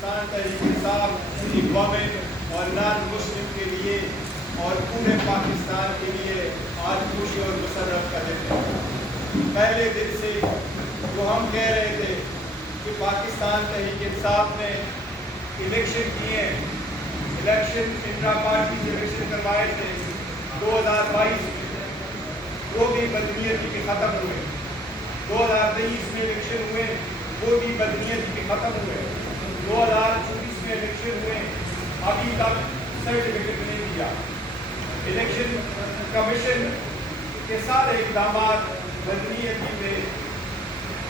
Pakistan Tehreek Insaf women اور نان مسلم کے لیے اور پورے پاکستان کے لیے آج خوشی اور مسرت کا دن ہے۔ پہلے دن سے جو ہم کہہ رہے تھے کہ پاکستان تحریک انصاف نے الیکشن کیے، الیکشن انٹرا پارٹی سے الیکشن کروائے تھے 2022 میں، وہ بھی بدنیتی کے ختم ہوئے۔ 2023 میں الیکشن ہوئے، وہ بھی بدنیتی کے ختم ہوئے۔ 2024 میں الیکشن ہوئے، ابھی تک سرٹیفکیٹ نہیں دیا۔ الیکشن کمیشن کے سارے اقدامات بدنیتی پہ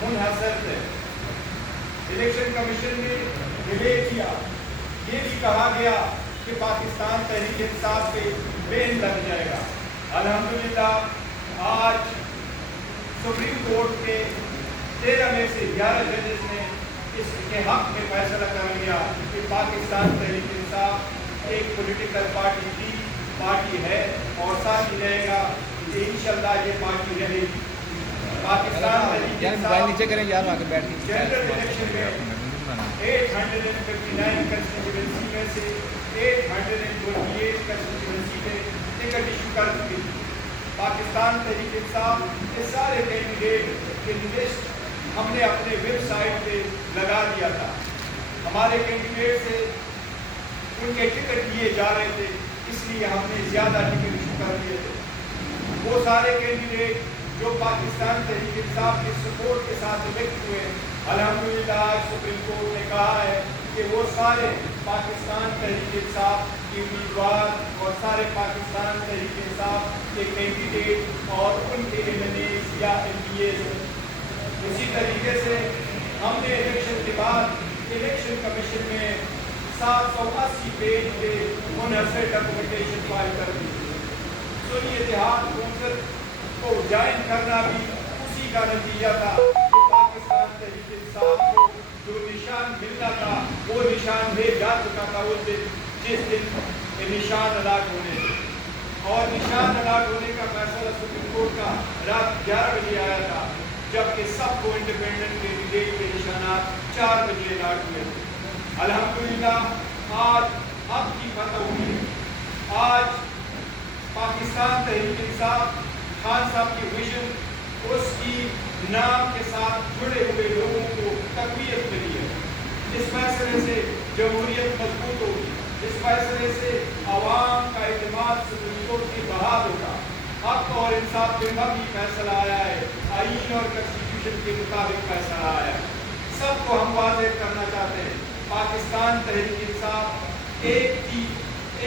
منحصر تھے۔ الیکشن کمیشن نے ڈیلے کیا، یہ بھی کہا گیا کہ پاکستان تحریک انصاف پہ بین لگ جائے گا۔ الحمدللہ آج سپریم کورٹ کے 13 میں سے 11 ججز نے اس کے حق میں فیصلہ کر لیا کہ پاکستان تحریک انصاف ایک پولیٹیکل پارٹی ہے اور ساتھ ہی رہے گا کہ انشاءاللہ یہ پارٹی رہے گی۔ پاکستان تحریک انصاف جنرل الیکشن میں 859 کنسٹیچوئنسی میں سے 828 کنسٹیچوئنسی میں ٹکٹ ایشو کر چکی۔ پاکستان تحریک انصاف کے سارے کینڈیڈیٹ کی لسٹ ہم نے اپنے ویب سائٹ پہ لگا دیا تھا۔ ہمارے کینڈیڈیٹ سے ان کے ٹکٹ لیے جا رہے تھے، اس لیے ہم نے زیادہ ٹکٹ ایشو کر دیے تھے۔ وہ سارے کینڈیڈیٹ جو پاکستان تحریک انصاف کے سپورٹ کے ساتھ الیکٹ ہوئے، الحمدللہ آج سپریم کورٹ نے کہا ہے کہ وہ سارے پاکستان تحریک انصاف کے امیدوار اور سارے پاکستان تحریک انصاف کے کینڈیڈیٹ اور ان کے MNAs یا MPAs ہیں۔ اسی طریقے سے ہم نے الیکشن کے بعد الیکشن کمیشن میں 780 پیج کے منحصر ڈاکومنٹیشن فائل کر دی۔ سنی اتحاد کونسل کو جوائن کرنا بھی اسی کا نتیجہ تھا کہ پاکستان تحریک انصاف کو جو نشان ملنا تھا وہ نشان دے جا چکا تھا اس دن، جس دن نشان الاٹ ہونے تھے۔ اور نشان الاٹ ہونے کا فیصلہ سپریم کورٹ کا رات 11 بجے آیا تھا، جبکہ سب کو انڈیپینڈنٹ کینڈیڈیٹ کے نشانات 4 بجے الاٹ ہوئے تھے۔ الحمدللہ آج اب کی فتح ہوئی ہے۔ آج پاکستان تحریک انصاف خان صاحب کی ویژن، اس کی نام کے ساتھ جڑے ہوئے لوگوں کو تقویت ملی ہے۔ اس فیصلے سے جمہوریت مضبوط ہوگی، اس فیصلے سے عوام کا اعتماد سپریم کورٹ کی بحال ہوگا۔ حق اور انصاف پہ بھی فیصلہ آیا ہے، آئین اور کنسٹیٹیوشن کے مطابق فیصلہ آیا ہے۔ سب کو ہم واضح کرنا چاہتے ہیں، پاکستان تحریک انصاف ایک تھی،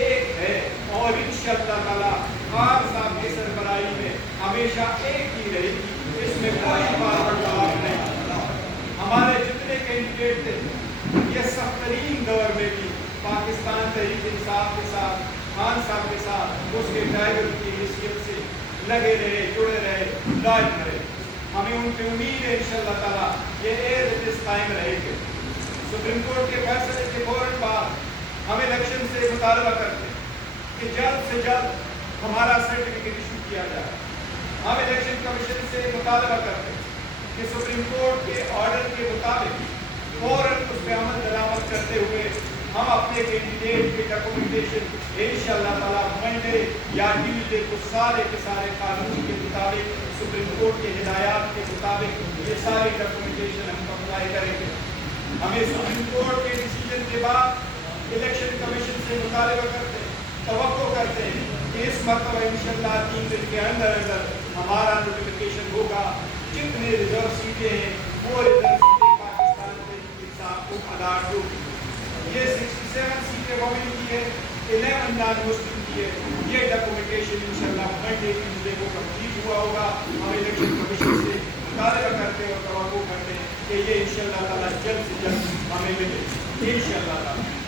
ایک ہے اور انشاءاللہ تعالی خان صاحب کی سربراہی میں ہمیشہ ایک ہی رہے گی۔ اس میں کوئی بات نہیں۔ ہمارے جتنے کینڈیڈیٹ تھے یہ سخت ترین دور میں بھی پاکستان تحریک انصاف کے ساتھ، خان صاحب کے ساتھ اس کے ڈرائیور کی حیثیت سے لگے رہے، جڑے رہے، لائق رہے۔ ہمیں ان پہ امید ہے انشاءاللہ تعالی یہ ایز قائم رہے گی۔ سپریم کورٹ کے فیصلے کے فوراً بعد ہم الیکشن سے مطالبہ کرتے ہیں کہ جلد سے جلد ہمارا سرٹیفکیٹ ایشو کیا جائے۔ ہم الیکشن کمیشن سے مطالبہ کرتے ہیں کہ سپریم کورٹ کے آرڈر کے مطابق فوراً اس پہ عمل درآمد کرتے ہوئے ہم اپنے کینڈیڈیٹ کے ڈاکومنٹیشن انشاءاللہ تعالی منڈے یا ٹیوزڈے کو سارے کے سارے قانون کے مطابق، سپریم کورٹ کے ہدایات کے مطابق یہ ساری ڈاکومنٹیشن ہم اپلائی کریں گے۔ ہمیں سپریم کورٹ کے ڈیسیجن کے بعد الیکشن کمیشن سے مطالبہ کرتے ہیں، توقع کرتے ہیں کہ اس مرتبہ انشاءاللہ 3 دن کے اندر ہمارا نوٹیفیکیشن ہوگا۔ جتنے ریزرو سیٹیں ہیں وہ ریزرو سیٹیں پاکستان تحریک انصاف کو الاٹ ہوگی۔ یہ 67 سیٹیں وومن کی ہے، 11 نان مسلم کی ہے۔ یہ ڈاکومنٹیشن انشاءاللہ منڈے ٹیوزڈے کو کمپلیٹ ہوا ہوگا۔ ہم الیکشن کمیشن سے مطالبہ کرتے ہیں اور توقع کرتے ہیں کہ یہ انشاءاللہ تعالی جلد سے جلد ہمیں ملے انشاءاللہ تعالی۔